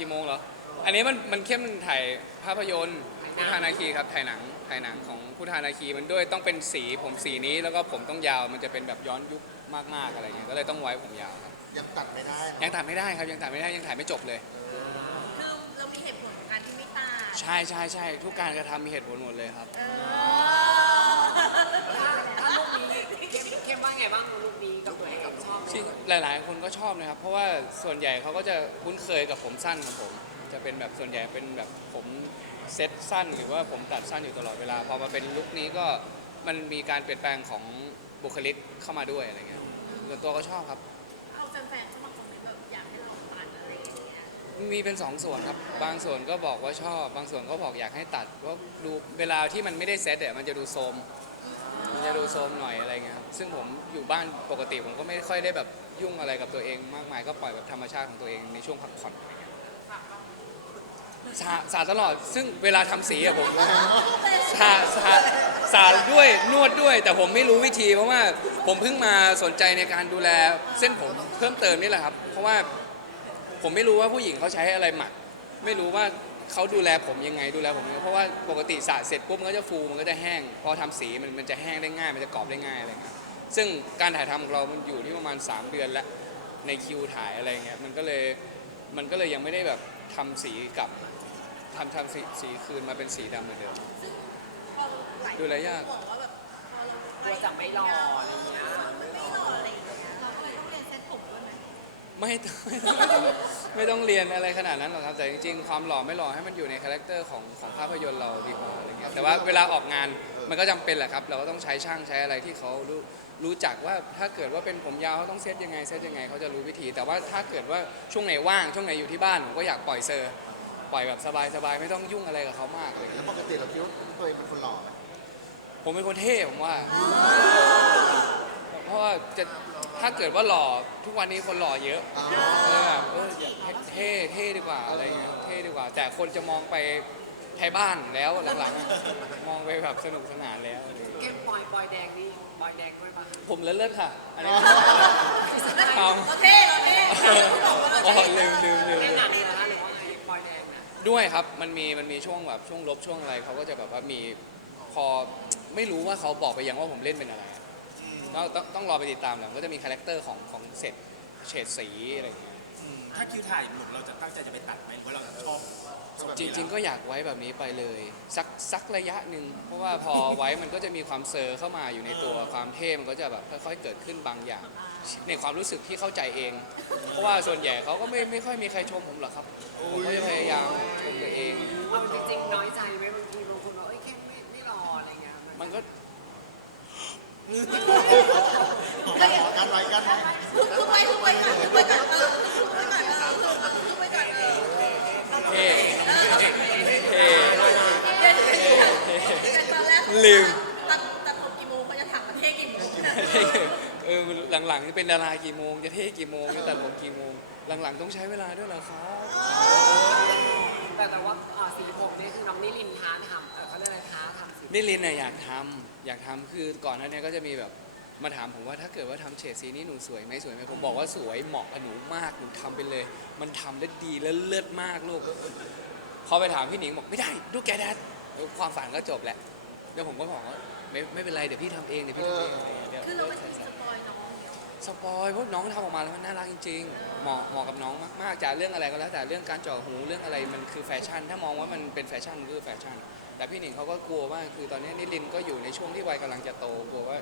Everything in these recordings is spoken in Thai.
กี่โมงเหรอ อันนี้มันมันเข้มถ่ายภาพยนตร์พุทธานาคีครับถ่ายหนังถ่ายหนังของพุทธานาคีมันด้วยต้องเป็นสีผมสีนี้แล้วก็ผมต้องยาวมันจะเป็นแบบย้อนยุคมากๆอะไรเงี้ยก็เลยต้องไว้ผมยาวครับยังตัดไม่ได้ยังตัดไม่ได้ครับยังตัดไม่ได้ยังถ่ายไม่จบเลย คือเรามีเหตุผลของการที่ไม่ตายใช่ใช่ใช่ทุกการกระทำมีเหตุผลหมดเลยครับ เออ ถ้าลูกนี้เข้มเข้มว่าไงบ้างลูก หลายๆ คนก็ชอบนะครับ เพราะว่าส่วนใหญ่เขาก็จะคุ้นเคยกับผมสั้นของผม จะเป็นแบบส่วนใหญ่เป็นแบบผมเซ็ตสั้นหรือว่าผมตัดสั้นอยู่ตลอดเวลา พอมาเป็นลุคนี้ก็มันมีการเปลี่ยนแปลงของบุคลิกเข้ามาด้วยอะไรเงี้ยส่วนตัวก็ชอบครับ เอาแฟนๆเข้ามาคอมเมนต์แบบอยากให้เราตัดอะไรอย่างเงี้ยมีเป็นสองส่วนครับ บางส่วนก็บอกว่าชอบ บางส่วนก็บอกอยากให้ตัดว่าดูเวลาที่มันไม่ได้เซตเนี่ยมันจะดูโซมมันจะดูโซมหน่อยอะไรเงี้ยครับ ซึ่งผมอยู่บ้านปกติผมก็ไม่ค่อยได้แบบยุ่งอะไรกับตัวเองมากมายก็ปล่อยแบบธรรมชาติของตัวเองในช่วงพักผ่อนอะไรเงี้ยสาสาตลอดซึ่งเวลาทำสีอะผมสาสาสาด้วยนวดด้วย แต่ผมไม่รู้วิธีเพราะว่าผมเพิ่งมาสนใจในการดูแลเส้นผมเพิ่มเติมนี่แหละครับ เพราะว่าผมไม่รู้ว่าผู้หญิงเขาใช้อะไรหมัก ไม่รู้ว่าเขาดูแลผมยังไงดูแลผมยังไงเพราะว่าปกติสระเสร็จปุ๊บมันก็จะฟูมันก็จะแห้ง พอทำสีมันมันจะแห้งได้ง่าย มันจะกรอบได้ง่ายอะไรเงี้ย ซึ่งการถ่ายทำของเรามันอยู่ที่ประมาณ 3 เดือนแล้วในคิวถ่ายอะไรเงี้ยมันก็เลยมันก็เลยยังไม่ได้แบบทำสีกลับทำทำสีสีคืนมาเป็นสีดำเหมือนเดิมพอหลายดูแลยาก บอกว่าแบบพอเรากลัวจะไม่หล่ออะไรอย่างเงี้ย มันไม่หล่ออะไรอย่างเงี้ยเราก็เลยต้องเรียนเซ็ตผมด้วยไหมไม่ต้องไม่ต้องไม่ต้องเรียนอะไรขนาดนั้นหรอกครับแต่จริงๆ ความหล่อไม่หล่อให้มันอยู่ในคาแรคเตอร์ของของภาพยนตร์เราดีกว่าอะไรเงี้ยแต่ว่าเวลาออกงานมันก็จำเป็นแหละครับ เราก็ต้องใช้ช่างใช้อะไรที่เขารู้ รู้จักว่าถ้าเกิดว่าเป็นผมยาวเขาต้องเซตยังไงเซตยังไงเขาจะรู้วิธี แต่ว่าถ้าเกิดว่าช่วงไหนว่างช่วงไหนอยู่ที่บ้านผมก็อยากปล่อยเซอร์ปล่อยแบบสบายๆไม่ต้องยุ่งอะไรกับเขามากอะไรแล้เงี้วยปกติเราคิดว่าตัวเองเป็นคนหล่อไหมผมเป็นคนเท่ผมว่า เพราะว่าจะถ้าเกิดว่าหล่อทุกวันนี้คนหล่อเยอะ อ๋อ เออแบบเออเท่เท่ดีกว่าอะไรเงี้ยเท่ดีกว่า แต่คนจะมองไป ไทยบ้านแล้วหลังๆอะมองไปแบบสนุกสนานแล้วอะไรเงี้ยเข้มปอยปอยแดงนี่ปอยแดงด้วยปะผมเลิศๆค่ะ อันนี้เราทำเท่เราเท่เราบอกว่าเราอ๋อเท่ลืมลืมลืมในลืมหนังเหรอคะหรือว่าไงปอยแดงน่ะด้วยครับมันมีมันมีช่วงแบบช่วงลบช่วงอะไรเขาก็จะแบบว่ามีพอไม่รู้ว่าเขาบอกไปยังว่าผมเล่นเป็นอะไรต้องต้องต้องรอไปติดตามแหละมันก็จะมีคาแรคเตอร์ของของเซตเฉดสีอะไรอย่างเงี้ย อืมถ้าคิวถ่ายหมดเราจะตั้งใจจะไปตัดไหมหรือว่าเราชอบจริง ๆ ก็อยากไว้แบบนี้ไปเลย สักสักระยะหนึ่งเพราะว่าพอไว้มันก็จะมีความเซอร์เข้ามาอยู่ในตัวความเท่มันก็จะแบบค่อยๆเกิดขึ้นบางอย่าง ในความรู้สึกที่เข้าใจเอง เพราะว่าส่วนใหญ่เขาก็ไม่ไม่ค่อยมีใครชมผมหรอกครับผมก็จะพยายามชมตัวเอง เอาจริงๆน้อยใจไหมบางทีบางคนบอกเอ้ยเข้มไม่ไม่หล่ออะไรเงี้ยมันก็ กันไว้กันไว้พูดพูดไปพูดไปก่อนพูดไปก่อนเออพูดไปก่อนเออพูดไปก่อนเออเท่เท่เดี๋ยวเดี๋ยวตอนแรกลืมตัดตัดผมกี่โมงเขาจะถามประเทศกี่โมงเนี่ยเออหลังๆนี่เป็นดารากี่โมง จะเท่กี่โมงจะตัดผมกี่โมง หลังๆต้องใช้เวลาด้วยเหรอครับแต่แต่ว่า ท้าทำสีนิลินน่ะอยากทำอยากทำคือก่อนหน้านี้ก็จะมีแบบมาถามผมว่าถ้าเกิดว่าทำเฉดสีนี้หนูสวยไหมสวยไหมผมบอกว่าสวยเหมาะกับหนูมากหนูทำไปเลย มันทำได้ดีและเลิศมากลูกพอไปถามพี่หนิงบอกไม่ได้ดูแกแดดความฝันก็จบแหละแล้วผมก็บอกว่าไม่ไม่เป็นไรเดี๋ยวพี่ทำเองเดี๋ยวพี่ทำเองอะไรอย่างเงี้ยคือเราเดี๋ยวไม่ถึงสปอยน้องเนี่ยสปอยเพราะน้องทำออกมาแล้วมันน่ารักจริงๆ เหมาะเหมาะกับน้องมากๆจากเรื่องอะไรก็แล้วแต่เรื่องการเจาะหูเรื่องอะไรมันคือแฟชั่น ถ้ามองว่ามันเป็นแฟชั่นมันคือแฟชั่น แต่พี่หนิงเขาก็กลัวว่าคือตอนนี้นิลินก็อยู่ในช่วงที่วัยกำลังจะโตกลัวว่า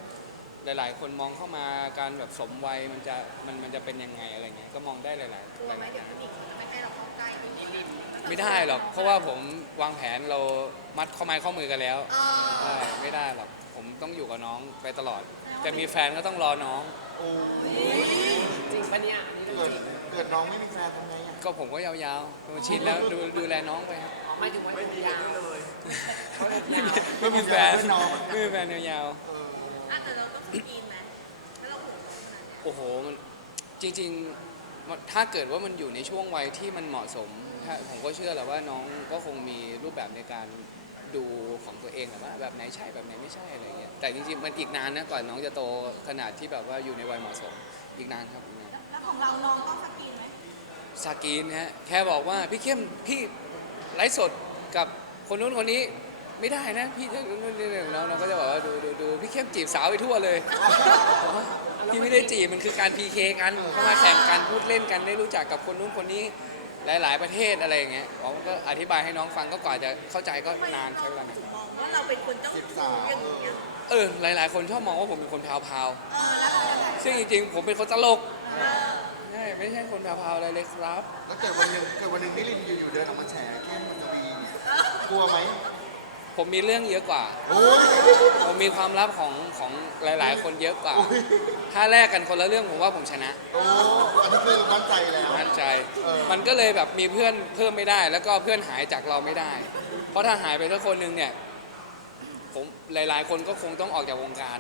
หลาย ๆ คนมองเข้ามาการแบบสมวัยมันจะมันมันจะเป็นยังไงอะไรเงี้ยก็มองได้หลายๆหกลัวไหมลายๆอเดี๋ยวย่างผู้หญิงเขาจะไม่ให้เราเข้าใกล้นิรินไม่ได้หรอกเพราะว่าผมวางแผนเรามัดข้อไม้ข้อมือกันแล้วเออใช่ไม่ได้หรอกผมต้องอยู่กับน้องไปตลอด แต่มีแฟนก็ต้องรอน้อง โอ้จริงปะเนี่ยอันนี้เรื่องเกิดจริงเกิดน้องไม่มีแฟนทำไงอะก็ผมก็ยาวๆผมชินแล้วดูดูแลน้องไปครับอ๋อหมายถึงว่าผมยาว เลยเขาผมยาวไม่มีแฟนไม่น้องไม่มีแฟนยาวอะแต่เราต้องสกรีนไหมแล้วเราหูขนาดเนี้ยๆโอ้โหมันจริงๆมันถ้าเกิดว่ามันอยู่ในช่วงวัยที่มันเหมาะสมถ้าผมก็เชื่อแหละว่าน้องก็คงมีรูปแบบในการดูของตัวเองแหละว่าแบบไหนใช่แบบไหนไม่ใช่อะไรเงี้ยแต่จริงๆมันอีกนานนะกว่าน้องจะโตขนาดที่แบบว่าอยู่ในวัยเหมาะสมอีกนานครับอีกนาน แล้วของเราน้องต้องสกรีนไหมสกรีนฮะแค่บอกว่าพี่เข้มพี่ไลฟ์สดกับ คนนู้นคนนี้ไม่ได้นะพี่ถ้านู้นนี่นี่เราเราก็จะบอกว่าดูดูดูพี่เข้มจีบสาวไปทั่วเลยบอกว่าพี่ไม่ได้จีบมันคือการ PK กันเข้ามาแข่งกันพูดเล่นกันได้รู้จักกับคนนู้นคนนี้หลาย ๆ ประเทศอะไรอย่างเงี้ยผมก็อธิบายให้น้องฟังก็กว่าจะเข้าใจก็นานใช้เวลานานมองว่าเราเป็นคนเจ้าชู้อย่างเงี้ยเออหลาย ๆ คนชอบมองว่าผมเป็นคนแพรวเออแล้วเขาจะแบบๆซึ่งจริง ๆ ผมเป็นคนตลกเออใช่ไม่ใช่คนแพรวๆอะไรเลยครับแล้วเกิดวันหนึ่งเกิดวันหนึ่งนิรินทร์อยู่ๆเดินออกมาแฉแค่มันจะวีเนี่ย กลัวไหมผมมีเรื่องเยอะกว่า โอ้ยผมมีความลับของของหลาย ๆ คนเยอะกว่า โอ้ยถ้าแลกกันคนละเรื่องผมว่าผมชนะโอ้อันนี้คือมั่นใจแล้ว มั่นใจ เออ มันก็เลยแบบมีเพื่อนเพิ่มไม่ได้ แล้วก็เพื่อนหายจากเราไม่ได้ เพราะถ้าหายไปสักคนหนึ่งเนี่ย ผมหลาย ๆ คนก็คงต้องออกจากวงการ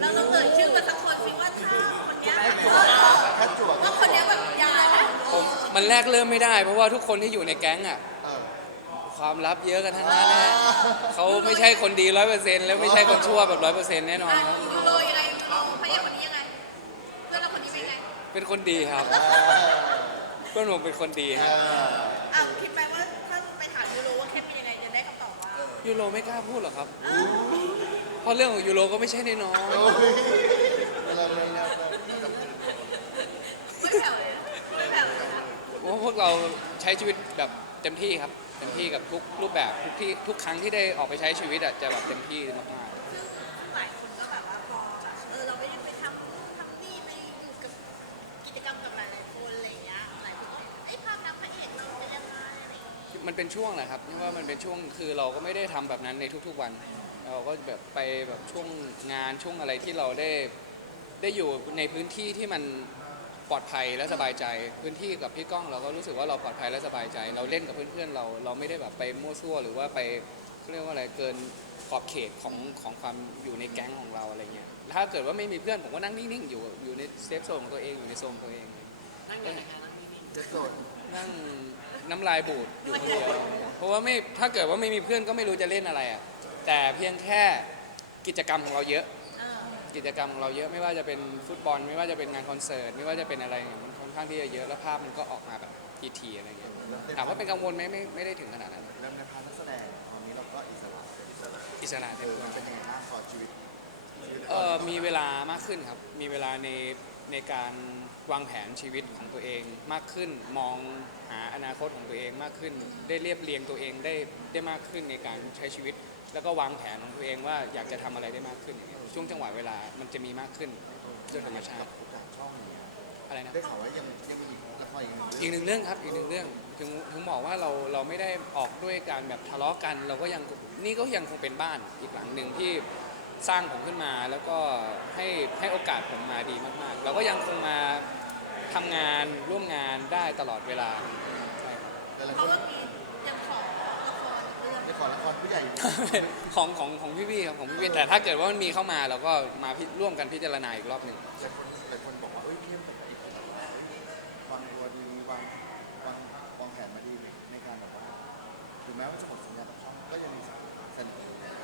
แล้วเราเอ่ยชื่อมาสักคนสิว่าถ้าคนเนี้ยแค่จวดว่าคนเนี้ยแบบยานะผมมันแลกเริ่มไม่ได้ เพราะว่าทุกคนที่อยู่ในแก๊งอะเออ ความลับเยอะกันทั้งนั้นนะฮะเขาไม่ใช่คนดีร้อยเปอร์เซ็นต์แล้วไม่ใช่คนชั่วแบบร้อยเปอร์เซ็นต์แน่นอนครับ ยูโรยังไงยูโรพระเอกคนนี้ยังไง เพื่อนเราคนนี้เป็นไงเป็นคนดีครับเพื่อนผมเป็นคนดีครับอ้าวคิดไหมว่าถ้าไปถามยูโรว่าเข้มเป็นยังไงจะได้คำตอบว่ายูโรไม่กล้าพูดหรอกครับ เพราะเรื่องของยูโรก็ไม่ใช่น้อยโอ้ยเราเลยนะไม่แผ่วเลยไม่แผ่วเลยนะๆเพราะพวกเราใช้ชีวิตแบบเต็มที่ครับ เต็มที่กับทุกรูปแบบทุกที่ทุกครั้งที่ได้ออกไปใช้ชีวิตอะจะแบบเต็มที่มากซึ่งหลายคนก็แบบว่าพอแบบเออเราไม่ได้ไปทำทำนี่ไปอยู่กับกิจกรรมกับหลายๆคนอะไรอย่างเงี้ยหลายคนก็เอ้ยภาพลักษณ์พระเอกเราเป็นยังไงอะไรอย่างเงี้ยๆ มันเป็นช่วงแหละครับเพราะว่ามันเป็นช่วงคือเราก็ไม่ได้ทำแบบนั้นในทุกๆวัน เราก็แบบไปแบบช่วงงานช่วงอะไรที่เราได้ได้อยู่ในพื้นที่ที่มัน ปลอดภัยและสบายใจ พื้นที่กับพี่ก้องเราก็รู้สึกว่าเราปลอดภัยและสบายใจ เราเล่นกับเพื่อนๆเราเราไม่ได้แบบไปมั่วซั่วหรือว่าไปเขาเรียกว่าอะไรเกินขอบเขตของของความอยู่ในแก๊งของเราอะไรเงี้ยถ้าเกิดว่าไม่มีเพื่อนผมก็นั่งนิ่งๆอยู่อยู่ในเซฟโซนของตัวเองอยู่ในโซนของตัวเอง นั่งยังไงคะนั่งนิ่งจะโสดนั่งน้ำลายบูดอยู่คนเดียวเพราะว่าไม่ถ้าเกิดว่าไม่มีเพื่อนก็ไม่รู้จะเล่นอะไรอะแต่เพียงแค่กิจกรรมของเราเยอะเออ กิจกรรมของเราเยอะไม่ว่าจะเป็นฟุตบอล ไม่ว่าจะเป็นงานคอนเสิร์ตไม่ว่าจะเป็นอะไรเนี่ยมันค่อนข้างที่จะเยอะแล้วภาพมันก็ออกมาแบบทีๆอะไรเงี้ยถามว่าเป็นกังวลไหมไม่ไม่ได้ถึงขนาดนั้น เริ่มในพาร์ทนักแสดงตอนนี้เราก็อิสระอิสระเอเต็มอตัว มันเป็นยังไงบ้างขอชีวิตเออมีเวลามากขึ้นครับ มีเวลาในในการวางแผนชีวิตของตัวเองมากขึ้น มองหาอนาคตของตัวเองมากขึ้น ได้เรียบเรียงตัวเองได้ได้มากขึ้นในการใช้ชีวิต แล้วก็วางแผนของตัวเองว่าอยากจะทำอะไรได้มากขึ้นอย่างเงี้ยช่วงจังหวะเวลามันจะมีมากขึ้นโดยธรรมชาติโอกาสช่องอย่างเงี้ยอะไรนะ ได้ข่าวว่ายังยังมีอีกละครอีกหนึ่งอีกหนึ่งเรื่องครับอีกหนึ่งเรื่องถึงถึงบอกว่าเราเราไม่ได้ออกด้วยการแบบทะเลาะกัน เราก็ยังนี่ก็ยังคงเป็นบ้านอีกหลังหนึ่งที่สร้างผมขึ้นมาแล้วก็ให้ให้โอกาสผมมาดีมากๆ เราก็ยังคงมาทำงานร่วมงานได้ตลอดเวลาใช่ครับแต่ละเพคราะนว่ามียังขอละคร เรื่องได้ขอละครผู้ใหญ่อยู่ของของของพี่พี่ครับของพี่พี่แต่ถ้าเกิดว่ามันมีเข้ามาเราก็มาพิร่วมกันพิจารณาอีกรอบหนึ่งแต่คนแต่คนบอกว่าเอ้ยเข้มกับอีกคนแบบว่าเอ้ยวางตัวดีวางวางวางแผนมาดีในการแบบว่าถึงแม้ว่าจะหมดสัญญากับช่องก็ยังมี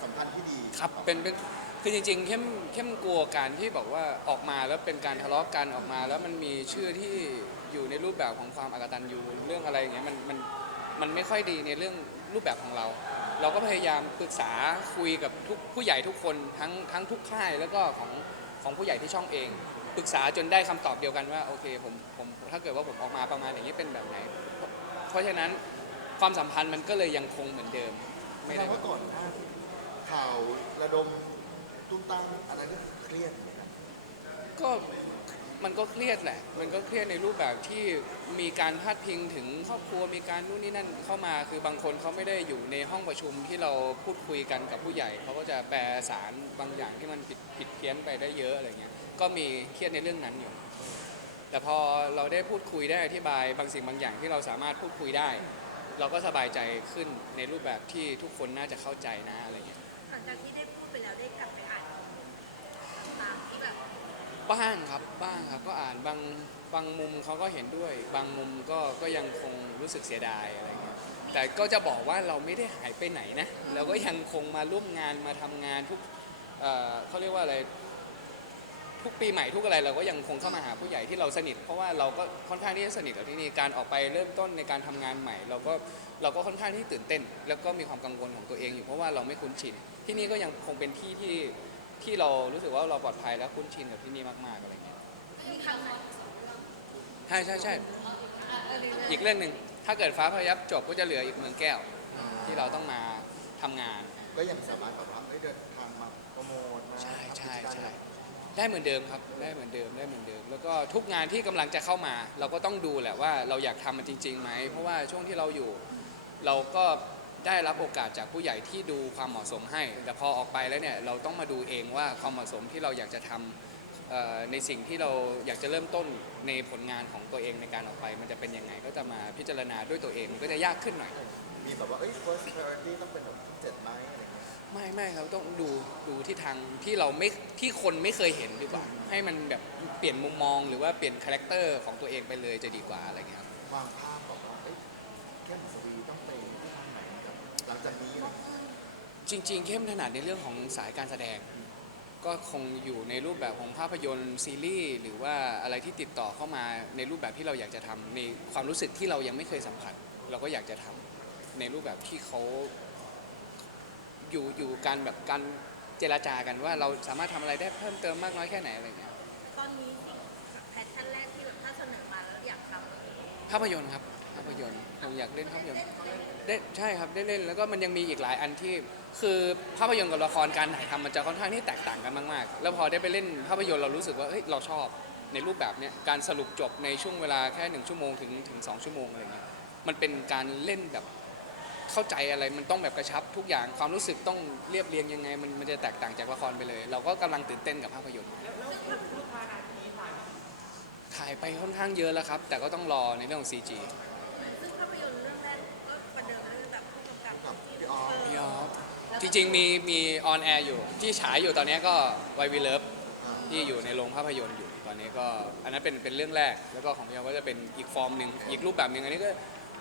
สัมพันธ์ที่ดีครับเป็นเป็นคือจริงๆเข้มเข้มกลัวการที่บอกว่าออกมาแล้วเป็นการทะเลาะกันออกมา แล้วมันมีชื่อที่อยู่ในรูปแบบของความอากตันยูเรื่องอะไรอย่างเงี้ยมันมันมันไม่ค่อยดีในเรื่องรูปแบบของเรา เราก็พยายามปรึกษาคุยกับทุกผู้ใหญ่ทุกคนทั้งทั้งทุกค่ายแล้วก็ของของผู้ใหญ่ที่ช่องเองปรึกษาจนได้คำตอบเดียวกันว่าโอเคผมผมถ้าเกิดว่าผมออกมาประมาณอย่างนี้เป็นแบบไหน เพราะเพราะฉะนั้นความสัมพันธ์มันก็เลยยังคงเหมือนเดิม ไม่ไม่ได้ได้ว่าก่อนหน้าที่ข่าวระดมตุ้มตั้งอะไรก็เครียดเหมือนกันก็ มันก็เครียดแหละ มันก็เครียดในรูปแบบที่มีการพาดพิงถึงครอบครัว มีการนู่นนี่นั่นเข้ามา คือบางคนเขาไม่ได้อยู่ในห้องประชุมที่เราพูดคุยกันกับผู้ใหญ่ เขาก็จะแปลสารบางอย่างที่มันผิดผิดเพี้ยนไปได้เยอะอะไรเงี้ย ก็มีเครียดในเรื่องนั้นอยู่ แต่พอเราได้พูดคุยได้อธิบายบางสิ่งบางอย่างที่เราสามารถพูดคุยได้ เราก็สบายใจขึ้นในรูปแบบที่ทุกคนน่าจะเข้าใจนะอะไรเงี้ย หลังจากที่ได้พูดไปแล้วได้กลับไปอ่านตามที่แบบ บ้างครับบ้างครับก็อ่านบางบางมุมเขาก็เห็นด้วย บางมุมก็ก็ยังคงรู้สึกเสียดายอะไรเงี้ยแต่ก็จะบอกว่าเราไม่ได้หายไปไหนนะเราก็ยังคงมาร่วมงานมาทำงานทุกเอ่อเขาเรียกว่าอะไรทุกปีใหม่ทุกอะไรเราก็ยังคงเข้ามาหาผู้ใหญ่ที่เราสนิท เพราะว่าเราก็ค่อนข้างที่จะสนิทกับที่นี่การออกไปเริ่มต้นในการทำงานใหม่ เราก็เราก็ค่อนข้างที่ตื่นเต้น แล้วก็มีความกังวลของตัวเองอยู่เพราะว่าเราไม่คุ้นชินที่นี่ก็ยังคงเป็นที่ที่ ที่เรารู้สึกว่าเราปลอดภัยและคุ้นชินกับที่นี่มากๆอะไรเงี้ยมีครั้งไหนใช่ใช่ใช่อีกเรื่องหนึ่งถ้าเกิดฟ้าพยับจบก็จะเหลืออีกเมืองแก้ว ที่เราต้องมาทำงาน ก็ยังสามารถแบบว่าเอ้ยเดินทางมาโปรโมทมาใช่ใช่ทำกิจกรรมใช่ได้เหมือนเดิมครับได้เหมือนเดิมได้เหมือนเดิม แล้วก็ทุกงานที่กำลังจะเข้ามา เราก็ต้องดูแหละว่าเราอยากทำมันจริงๆไหมเพราะว่าช่วงที่เราอยู่ เราก็ ได้รับโอกาสจากผู้ใหญ่ที่ดูความเหมาะสมให้ แต่พอออกไปแล้วเนี่ยเราต้องมาดูเองว่าความเหมาะสมที่เราอยากจะทำเอ่อในสิ่งที่เราอยากจะเริ่มต้นในผลงานของตัวเองในการออกไป มันจะเป็นยังไงก็จะมาพิจารณาด้วยตัวเองมันก็จะยากขึ้นหน่อย มีแบบว่าเอ้ย first priority ต้องเป็นแบบที่เจ็ดไหมอะไรเงี้ยไม่ไม่ครับต้องดูดูที่ทางที่เราไม่ที่คนไม่เคยเห็นดีกว่า ให้มันแบบเปลี่ยนมุมมองหรือว่าเปลี่ยนคาแรคเตอร์ของตัวเองไปเลยจะดีกว่าอะไรเงี้ยครับวางภาพบอกว่าเอ้ยเข้มสวีต้องไปทางไหนครับ หลังจากนี้อะไรเงี้ยจริง ๆ เข้มถนัดในเรื่องของสายการแสดง ก็คงอยู่ในรูปแบบของภาพยนตร์ซีรีส์หรือว่าอะไรที่ติดต่อเข้ามาในรูปแบบที่เราอยากจะทำในความรู้สึกที่เรายังไม่เคยสัมผัส เราก็อยากจะทำในรูปแบบที่เขาอยู่อยู่การแบบการเจรจากันว่าเราสามารถทำอะไรได้เพิ่มเติมมากน้อยแค่ไหนอะไรเงี้ยตอนนี้สิ่งแพชชั่นแรกที่แบบถ้าเสนอมาแล้วอยากทำ ภาพยนตร์ครับภาพยนตร์ผมอยากเล่นภาพยนตร์ได้ใช่ครับได้เล่นแล้วก็มันยังมีอีกหลายอันที่ คือภาพยนตร์กับละครการถ่ายทำมันจะค่อนข้างที่แตกต่างกันมากๆ แล้วพอได้ไปเล่นภาพยนตร์เรารู้สึกว่าเฮ้ยเราชอบในรูปแบบเนี้ยการสรุปจบในช่วงเวลาแค่หนึ่งชั่วโมงถึงถึงสองชั่วโมงอะไรเงี้ยมันเป็นการเล่นแบบเข้าใจอะไรมันต้องแบบกระชับทุกอย่างความรู้สึกต้องเรียบเรียงยังไง มันมันจะแตกต่างจากละครไปเลย เราก็กำลังตื่นเต้นกับภาพยนตร์ถ่ายไปค่อนข้างเยอะแล้วครับ แต่ก็ต้องรอในเรื่องของ CG จริงๆมีมีออนแอร์อยู่ ที่ฉายอยู่ตอนนี้ก็ไววีเลิฟอ่าที่อยู่ในโรงภาพยนตร์อยู่ตอนนี้ก็อันนั้นเป็นเป็นเรื่องแรก แล้วก็ของพี่ออฟก็จะเป็นอีกฟอร์มหนึ่งอีกรูปแบบหนึ่งอันนี้ก็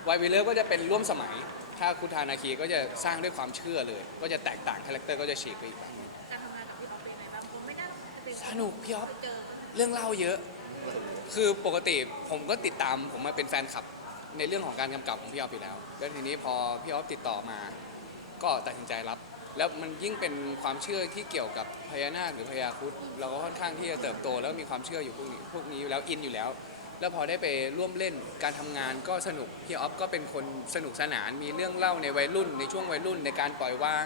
ไววีเลิฟก็จะเป็นร่วมสมัย ถ้าคุทานาคีก็จะสร้างด้วยความเชื่อเลย ก็จะแตกต่างคาแรคเตอร์ก็จะฉีกไปอีกแบบหนึ่งการทำงานกับพี่ออฟเป็นไงบ้างผมไม่น่าจะเป็นสนุกพี่ออฟเจอเรื่องเล่าเยอะ คือปกติผมก็ติดตามผมมาเป็นแฟนคลับในเรื่องของการกำกับของพี่ออฟอยู่แล้วแล้วทีนี้พอพี่ออฟติดต่อมา ก็ตัดสินใจรับ แล้วมันยิ่งเป็นความเชื่อที่เกี่ยวกับพญานาคหรือพญาครุฑเราก็ค่อนข้างที่จะเติบโต แล้วมีความเชื่ออยู่พวกนี้พวกนี้อยู่แล้วอินอยู่แล้ว แล้วพอได้ไปร่วมเล่นการทำงานก็สนุกพี่ออฟก็เป็นคนสนุกสนานมีเรื่องเล่าในวัยรุ่น ในช่วงวัยรุ่นในการปล่อยวาง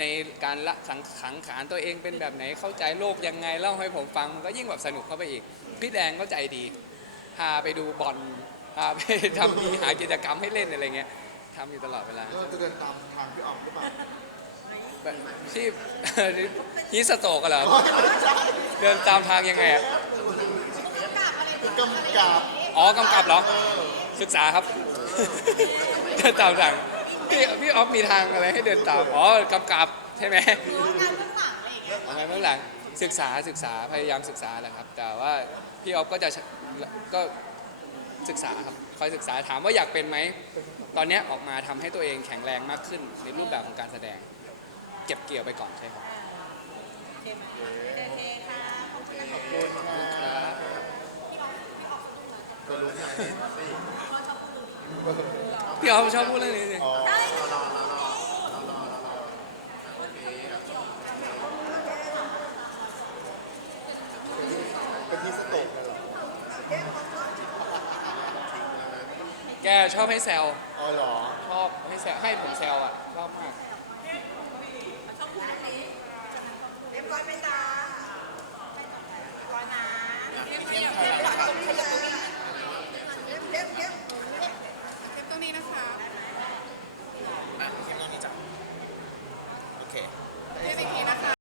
ในการละสังขังขานตัวเองเป็นแบบไหนเข้าใจโลกยังไงเล่าให้ผมฟังมันก็ยิ่งแบบสนุกเข้าไปอีกพี่แดงก็ใจดีพาไปดูบอลพาไปทำมีหากิจกรรมให้เล่นอะไรเงี้ยทำอยู่ตลอดเวลา แล้วจะเดินตามทางพี่ออฟหรือเปล่า แบบที่ ฮิสโตกกันเหรอเดินตามทางยังไงอะคือกำกับอ๋อกำกับเหรอ ศึกษาครับ เดินตามทางพี่พี่ออฟมีทางอะไรให้เดินตามอ๋อกำกับใช่ไหมงานเบื้องหลังอะไรอย่างเงี้ยทำไมเบื้องหลังศึกษาศึกษาพยายามศึกษาแหละครับ แต่ว่าพี่ออฟก็จะก็ศึกษาครับคอยศึกษาถามว่าอยากเป็นไหม ตอนเนี้ยออกมาทำให้ตัวเองแข็งแรงมากขึ้นในรูปแบบของการแสดง เก็บเกี่ยวไปก่อนใช่ครับโอเคค่ะขอบคุณนะคะจะรู้ไงพี่ออฟชอบพูดเรื่องนี้สิใช่เป็นที่สโตกเลยเหรอแกชอบให้แซวอ๋อเหรอ ชอบให้แซวให้ผมแซวอะชอบมาก